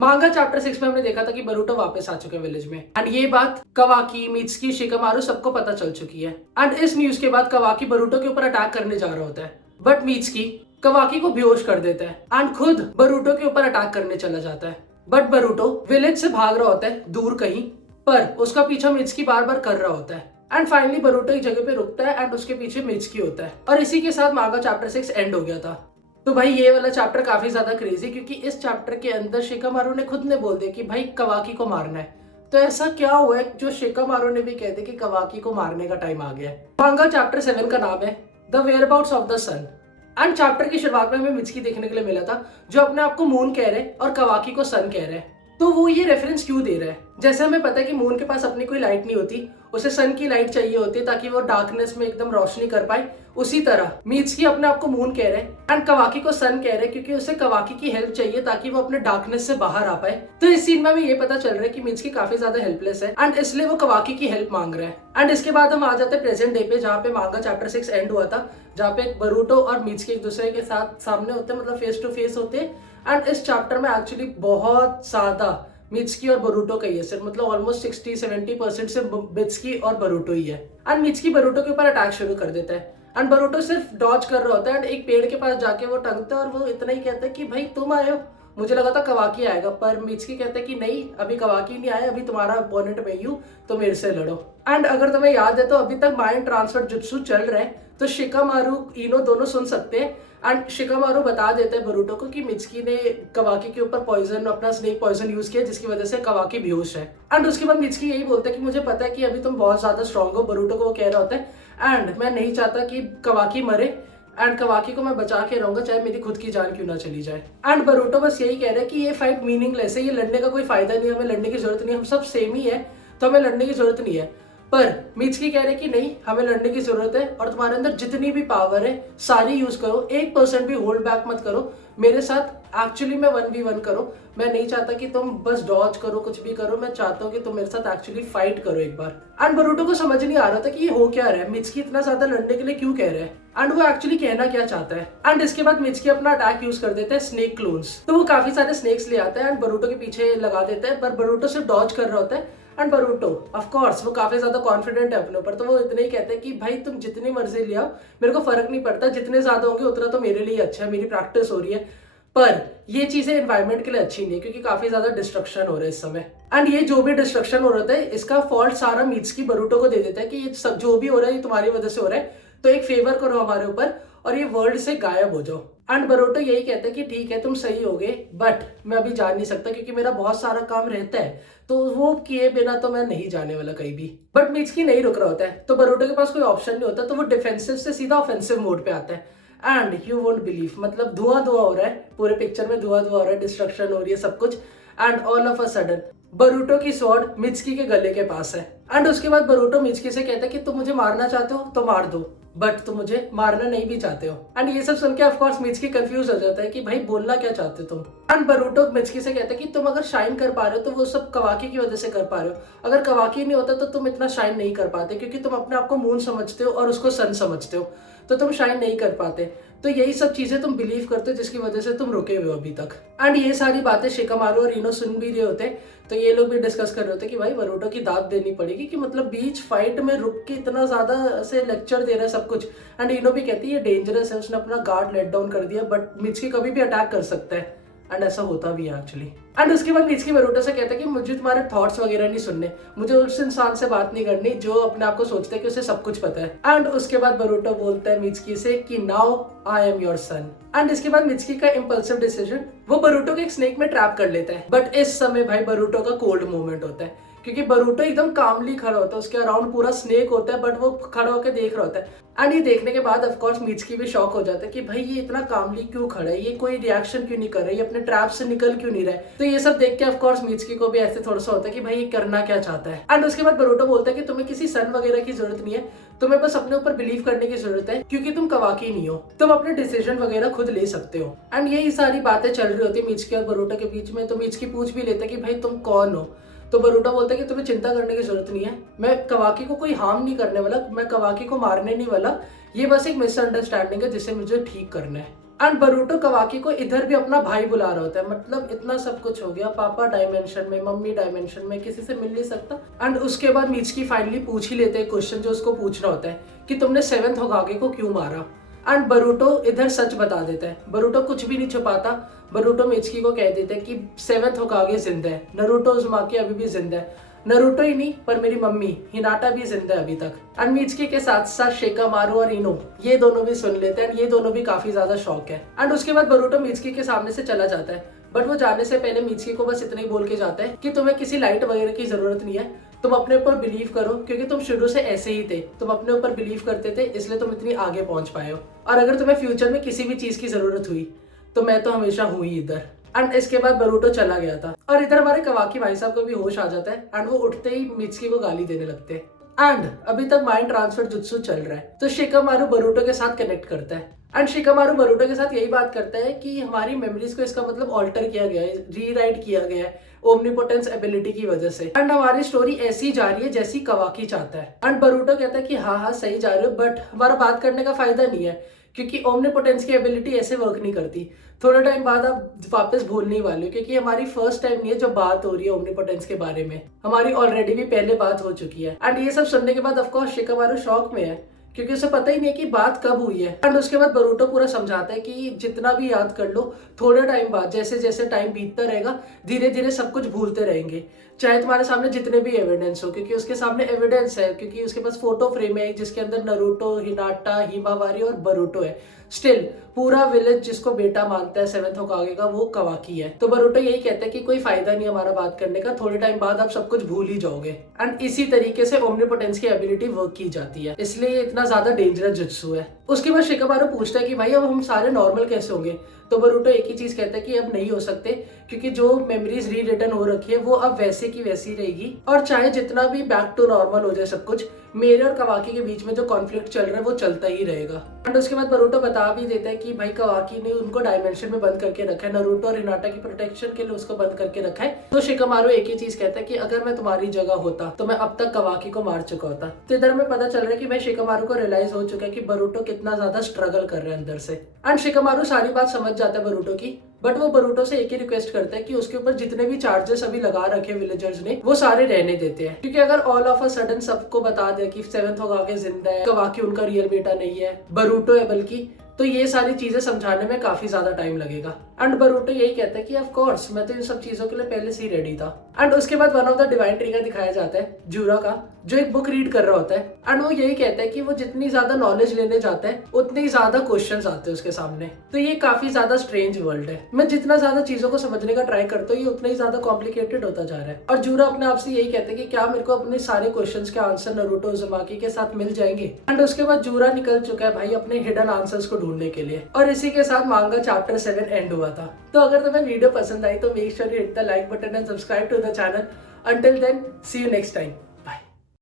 मांगा चैप्टर 6 में हमने देखा था कि बरूटो वापस आ चुके हैं विलेज में एंड ये बात कवाकी, मित्सुकी, शिकामारू सबको पता चल चुकी है। एंड इस न्यूज के बाद कवाकी बरूटो के ऊपर अटैक करने जा रहा होता है, बट मित्सुकी कवाकी को बेहोश कर देता है एंड खुद बरूटो के ऊपर अटैक करने चला जाता है। बट बरूटो विलेज से भाग रहा होता है दूर कहीं, पर उसका पीछा मित्सुकी बार बार कर रहा होता है। एंड फाइनली बरूटो एक जगह पे रुकता है एंड उसके पीछे मित्सुकी होता है और इसी के साथ मांगा चैप्टर 6 एंड हो गया था। तो भाई ये वाला चैप्टर काफी ज्यादा क्रेजी, क्योंकि इस चैप्टर के अंदर शिकामारू ने खुद ने बोल दिया कि भाई कवाकी को मारना है। तो ऐसा क्या हुआ है जो शिकामारू ने भी कह दिया कि कवाकी को मारने का टाइम आ गया है। मांगा चैप्टर 7 का नाम है the whereabouts of the sun and chapter की शुरुआत में हमें मित्सुकी देखने के लिए मिला था जो अपने आप को मून कह रहे और कवाकी को सन कह रहे। तो वो ये रेफरेंस क्यों दे रहा है? जैसे हमें पता है कि मून के पास अपनी कोई लाइट नहीं होती, उसे सन की लाइट चाहिए होती है ताकि वो डार्कनेस में एकदम रोशनी कर पाए। उसी तरह मित्सुकी अपने आप को मून कह रहे एंड कवाकी को सन कह रहे क्योंकि उसे कवाकी की हेल्प चाहिए ताकि वो अपने डार्कनेस से बाहर आ पाए। तो इस सीन में हमें ये पता चल रहा है कि मित्सुकी काफी ज्यादा हेल्पलेस है एंड इसलिए वो कवाकी की हेल्प मांग रहा है। एंड इसके बाद हम आ जाते हैं प्रेजेंट डे पे, जहाँ पे मांगा चैप्टर 6 एंड हुआ था, जहाँ पे बरूटो और मित्सुकी एक दूसरे के साथ सामने होते हैं, मतलब फेस टू फेस होते हैं। एंड इस चैप्टर में एक्चुअली बहुत ज्यादा मित्सुकी और बरूटो का ही है, सिर्फ मतलब ऑलमोस्ट 60-70% से मित्सुकी और बरूटो ही है। एंड मित्सुकी बरूटो के ऊपर अटैक शुरू कर देता है एंड बरूटो सिर्फ डॉज कर रहा होता है एंड एक पेड़ के पास जाके वो टंगता है और वो इतना ही कहता है कि भाई तुम आए हो, मुझे लगा था कवाकी आएगा। पर मित्सुकी कहते हैं कि नहीं, अभी कवाकी नहीं आया, अभी तुम्हारा अपोनेंट मैं ही हूं, तो मेरे से लड़ो। एंड अगर तुम्हें याद है तो अभी तक माइंड ट्रांसफर जुत्सु चल रहा है, तो शिकामारू इनो दोनों सुन सकते हैं एंड शिकामारू बता देते हैं बरूटो को कि मित्सुकी ने कवाकी के ऊपर पॉइजन, अपना स्नेक पॉइजन यूज किया जिसकी वजह से कवाकी बेहोश है। एंड उसके बाद मित्सुकी यही बोलता है कि मुझे पता है कि अभी तुम बहुत ज्यादा स्ट्रांग हो, बरूटो को वो कह रहा होता है, एंड मैं नहीं चाहता कि कवाकी मरे एंड कवाकी को मैं बचा के रहूंगा चाहे मेरी खुद की जान क्यों ना चली जाए। एंड बरूटो बस यही कह रहे हैं कि ये फाइट मीनिंगलेस है, ये लड़ने का कोई फायदा नहीं है, हमें लड़ने की जरूरत नहीं है, हम सब सेम ही है तो हमें लड़ने की जरूरत नहीं है। पर मित्सुकी कह रहे कि नहीं, हमें लड़ने की जरूरत है और तुम्हारे अंदर जितनी भी पावर है सारी यूज करो, 1% भी होल्ड बैक मत करो, मेरे साथ एक्चुअली में 1v1 करो। मैं नहीं चाहता कि तुम बस डॉज करो, कुछ भी करो, मैं चाहता हूँ कि तुम मेरे साथ एक्चुअली फाइट करो एक बार। एंड बरूटो को समझ नहीं आ रहा था कि ये हो क्या रहा है, मित्सुकी इतना ज्यादा लड़ने के लिए क्यों कह रहा है एंड वो एक्चुअली कहना क्या चाहता है। एंड इसके बाद मित्सुकी अपना अटैक यूज कर देते हैं स्नेक क्लोन्स, तो वो काफी सारे स्नेक्स ले आता है एंड बरूटो के पीछे लगा देता है, पर बरूटो सिर्फ डॉज कर रहा होता है। एंड बरूटो ऑफ कोर्स वो काफी ज्यादा कॉन्फिडेंट है अपने ऊपर, तो वो इतने ही कहते हैं कि भाई तुम जितनी मर्जी ले आओ, मेरे को फर्क नहीं पड़ता, जितने ज्यादा होंगे उतना तो मेरे लिए अच्छा है, मेरी प्रैक्टिस हो रही है। पर ये चीजें एनवायरनमेंट के लिए अच्छी नहीं है क्योंकि काफी ज्यादा डिस्ट्रक्शन हो रहा है इस समय। एंड ये जो भी डिस्ट्रक्शन हो रहा है इसका फॉल्ट सारा मित्सुकी बरूटो को दे देता है कि ये सब जो भी हो रहा है ये तुम्हारी वजह से हो रहा है, तो एक फेवर करो हमारे ऊपर और ये वर्ल्ड से गायब हो जाओ। एंड बरूटो यही कहते हैं कि ठीक है तुम सही होगे, बट मैं अभी जा नहीं सकता क्योंकि मेरा बहुत सारा काम रहता है, तो वो किए बिना तो मैं नहीं जाने वाला कहीं भी। बट मित्सुकी नहीं रुक रहा होता है, तो बरूटो के पास कोई ऑप्शन नहीं होता, तो वो डिफेंसिव से सीधा ऑफेंसिव मोड पे आता है। एंड यू वोंट बिलीव, मतलब धुआं धुआं हो रहा है, पूरे पिक्चर में धुआं धुआं हो रहा है, डिस्ट्रक्शन हो रही है सब कुछ। And all of a sudden Boruto की स्वॉर्ड मित्सुकी के गले के पास है एंड उसके बाद बरूटो मित्सुकी से कहता है कि तुम मुझे मारना चाहते हो तो मार दो, बट तुम मुझे मारना नहीं भी चाहते हो। एंड ये सब सुन के ऑफकोर्स मित्सुकी कंफ्यूज हो जाता है कि भाई बोलना क्या चाहते हो तुम। एंड बरूटो मित्सुकी से कहता है कि तुम अगर शाइन कर पा रहे हो तो वो सब कवाकी की वजह से कर पा रहे हो, अगर कवाकी नहीं होता तो तुम इतना शाइन नहीं कर पाते क्योंकि तुम अपने आप को मून समझते हो और उसको सन समझते हो, तो तुम शाइन नहीं कर पाते। तो यही सब चीजें तुम बिलीव करते हो जिसकी वजह से तुम रुके हुए हो अभी तक। एंड ये सारी बातें शिकामारू और इनो सुन भी रहे होते, तो ये लोग भी डिस्कस कर रहे होते कि भाई बरूटो की दाद देनी पड़ेगी कि मतलब बीच फाइट में रुक के इतना ज्यादा से लेक्चर दे रहा है सब कुछ। एंड इनो भी कहती है ये डेंजरस है, उसने अपना गार्ड लेट डाउन कर दिया, बट मित्सुकी कभी भी अटैक कर सकता है एंड ऐसा होता भी है एक्चुअली। एंड उसके बाद मित्सुकी बरूटो से कहता है कि मुझे तुम्हारे थॉट्स वगैरह नहीं सुनने, मुझे उस इंसान से बात नहीं करनी जो अपने आप को सोचता है कि उसे सब कुछ पता है। एंड उसके बाद बरूटो बोलता है मित्सुकी से कि now I am your son. And इसके बाद मित्सुकी का इम्पल्सिव डिसीजन, वो बरूटो को एक स्नेक में ट्रैप कर लेता है, बट इस समय भाई बरूटो का कोल्ड मोमेंट होता है क्योंकि बरूटो एकदम कामली खड़ा होता है, उसके अराउंड पूरा स्नेक होता है, बट वो खड़ा होकर देख रहा होता है। एंड ये देखने के बाद ऑफकोर्स मित्सुकी भी शॉक हो जाता है कि भाई ये इतना कामली क्यों खड़ा है, ये कोई रिएक्शन क्यों नहीं कर रहा है, ये अपने ट्रैप से निकल क्यों नहीं रहा है। तो ये सब देख के ऑफकोर्स मित्सुकी को भी ऐसे थोड़ा सा होता है कि भाई ये करना क्या चाहता है। एंड उसके बाद बरूटो बोलता है कि तुम्हें किसी सन वगैरह की जरूरत नहीं है, तुम्हें बस अपने ऊपर बिलीव करने की जरूरत है क्योंकि तुम कवाकी नहीं हो, तुम अपने डिसीजन वगैरह खुद ले सकते हो। एंड यही सारी बातें चल रही होती है मित्सुकी और बरूटो के बीच में। तो मित्सुकी पूछ भी लेता है कि भाई तुम कौन हो, तो बरूटो बोलता है कि तुम्हें चिंता करने की जरूरत नहीं है, मैं कवाकी को कोई हार्म नहीं करने वाला, मैं कवाकी को मारने नहीं वाला, ये बस एक मिसअंडरस्टैंडिंग है जिसे मुझे ठीक करना है। एंड बरूटो कवाकी को इधर भी अपना भाई बुला रहा होता है। मतलब इतना सब कुछ हो गया, पापा डायमेंशन में, मम्मी डायमेंशन में, किसी से मिल नहीं सकता। एंड उसके बाद मित्सुकी फाइनली पूछ ही लेते हैं क्वेश्चन जो उसको पूछना होता है कि तुमने 7th होकागे को क्यों मारा। एंड बरूटो इधर सच बता देता है। बरूटो कुछ भी नहीं छुपाता। बरूटो मित्सुकी को कह देता है कि 7th होकागे जिंदा है, नारुतो उज़ुमाकी अभी भी जिंदा है। नारुतो ही नहीं पर मेरी मम्मी हिनाटा भी जिंदा है अभी तक। एंड मित्सुकी के साथ साथ शिकामारू और इनो ये दोनों भी सुन लेते हैं एंड ये दोनों भी काफी ज्यादा शॉक है। एंड उसके बाद बरूटो मित्सुकी के सामने से चला जाता है, बट वो जाने से पहले मित्सुकी को बस इतना ही बोल के जाता है कि तुम्हें किसी लाइट वगैरह की जरूरत नहीं है, तुम अपने ऊपर बिलीव करो क्योंकि तुम शुरू से ऐसे ही थे, तुम अपने ऊपर बिलीव करते थे इसलिए तुम इतनी आगे पहुंच पाए हो। और अगर तुम्हें फ्यूचर में किसी भी चीज की जरूरत हुई तो मैं तो हमेशा हूँ ही इधर। एंड इसके बाद बरूटो चला गया था और इधर हमारे कवाकी भाई साहब को भी होश आ जाता है एंड वो उठते ही मित्सुकी को गाली देने लगते हैं। एंड अभी तक माइंड ट्रांसफर जुत्सु चल रहा है तो शिकामारू बरूटो के साथ कनेक्ट करता है एंड शिकामारू बरूटो के साथ यही बात करता है कि हमारी मेमोरीज को इसका मतलब ऑल्टर किया गया है, रीराइट किया गया है ओमनीपोटेंस एबिलिटी की वजह से। एंड हमारी स्टोरी ऐसी ही जा रही है जैसी कवाकी चाहता है। एंड बरूटो कहता है कि हाँ सही जा रहे हो, बट हमारा बात करने का फायदा नहीं है क्योंकि ओमनीपोटेंस की एबिलिटी ऐसे वर्क नहीं करती। थोड़े टाइम बाद आप वापस भूलने वाले हो क्योंकि हमारी फर्स्ट टाइम नहीं है जो बात हो रही है ओमनीपोटेंस के बारे में, हमारी ऑलरेडी भी पहले बात हो चुकी है। एंड ये सब सुनने के बाद ऑफकोर्स शिकामारू शॉक में है क्योंकि उसे पता ही नहीं है कि बात कब हुई है। एंड उसके बाद बरूटो पूरा समझाता है कि जितना भी याद कर लो थोड़े टाइम बाद जैसे जैसे टाइम बीतता रहेगा धीरे धीरे सब कुछ भूलते रहेंगे, चाहे तुम्हारे सामने जितने भी एविडेंस हो, क्योंकि उसके सामने एविडेंस है, क्योंकि उसके पास फोटो फ्रेम है जिसके अंदर नारुतो, हिनाटा, हिमावारी और बरूटो है। स्टिल पूरा विलेज जिसको बेटा मानता है 7th होकागे का वो कवाकी है। तो बरूटो यही कहता है कि कोई फायदा नहीं हमारा बात करने का, थोड़े टाइम बाद आप सब कुछ भूल ही जाओगे। एंड इसी तरीके से ओमनीपोटेंस की एबिलिटी वर्क की जाती है, इसलिए इतना ज्यादा डेंजरस जुत्सु है। उसके बाद शिकामारू पूछता है कि भाई अब हम सारे नॉर्मल कैसे होंगे। तो बरूटो एक ही चीज कहता है कि अब नहीं हो सकते क्योंकि जो मेमोरीज री रिटर्न हो रखी है वो अब वैसे की वैसी रहेगी और चाहे जितना भी बैक टू नॉर्मल हो जाए सब कुछ, मेरे और कवाकी के बीच में जो कॉन्फ्लिक्ट चल रहा है वो चलता ही रहेगा। एंड उसके बाद बरूटो बता भी देता है कि भाई कवाकी ने उनको डायमेंशन में बंद करके रखा है, नारुतो और हिनाटा की प्रोटेक्शन के लिए उसको बंद करके रखा है। तो शिकामारू एक ही चीज कहता है कि अगर मैं तुम्हारी जगह होता तो मैं अब तक कवाकी को मार चुका होता। तो इधर में पता चल रहा है कि मैं शिकामारू को रियलाइज हो चुका है कि बरूटो कितना ज्यादा स्ट्रगल कर रहा है अंदर से। एंड शिकामारू सारी बात समझ जाता है बरूटो की, बट वो बरूटो से एक ही रिक्वेस्ट करता है कि उसके ऊपर जितने भी चार्जेस अभी लगा रखे विलेजर्स ने वो सारे रहने देते हैं, क्योंकि अगर ऑल ऑफ अ सडन सबको बता दे कि 7th होकागे जिंदा है, कवाकी उनका रियल बेटा नहीं है, बरूटो है बल्कि, तो ये सारी चीजें समझाने में काफी ज्यादा टाइम लगेगा। एंड बरूटो यही कहता है कि ऑफ कोर्स मैं तो इन सब चीजों के लिए पहले से ही रेडी था। एंड उसके बाद one of the divine tree का दिखाया जाता है जूरा का, जो एक बुक रीड कर रहा होता है। एंड वो यही कहता है कि वो जितनी ज्यादा नॉलेज लेने जाता है उतनी ज्यादा क्वेश्चंस आते हैं उसके सामने। तो ये काफी ज्यादा स्ट्रेंज वर्ल्ड है, मैं जितना ज्यादा चीजों को समझने का ट्राई करता हूँ ये उतना ही ज्यादा कॉम्प्लिकेटेड होता जा रहा है। और जूरा अपने आप से यही कहते हैं कि क्या मेरे को अपने सारे क्वेश्चंस के आंसर नारुतो उज़ुमाकी के साथ मिल जाएंगे। एंड उसके बाद जूरा निकल चुका है भाई अपने हिडन आंसर्स को ढूंढने के लिए। और इसी के साथ मांगा चैप्टर 7 एंड हुआ था। तो अगर तुम्हें वीडियो पसंद आई तो make sure you hit the like button and subscribe to the channel. Until then, see you next time.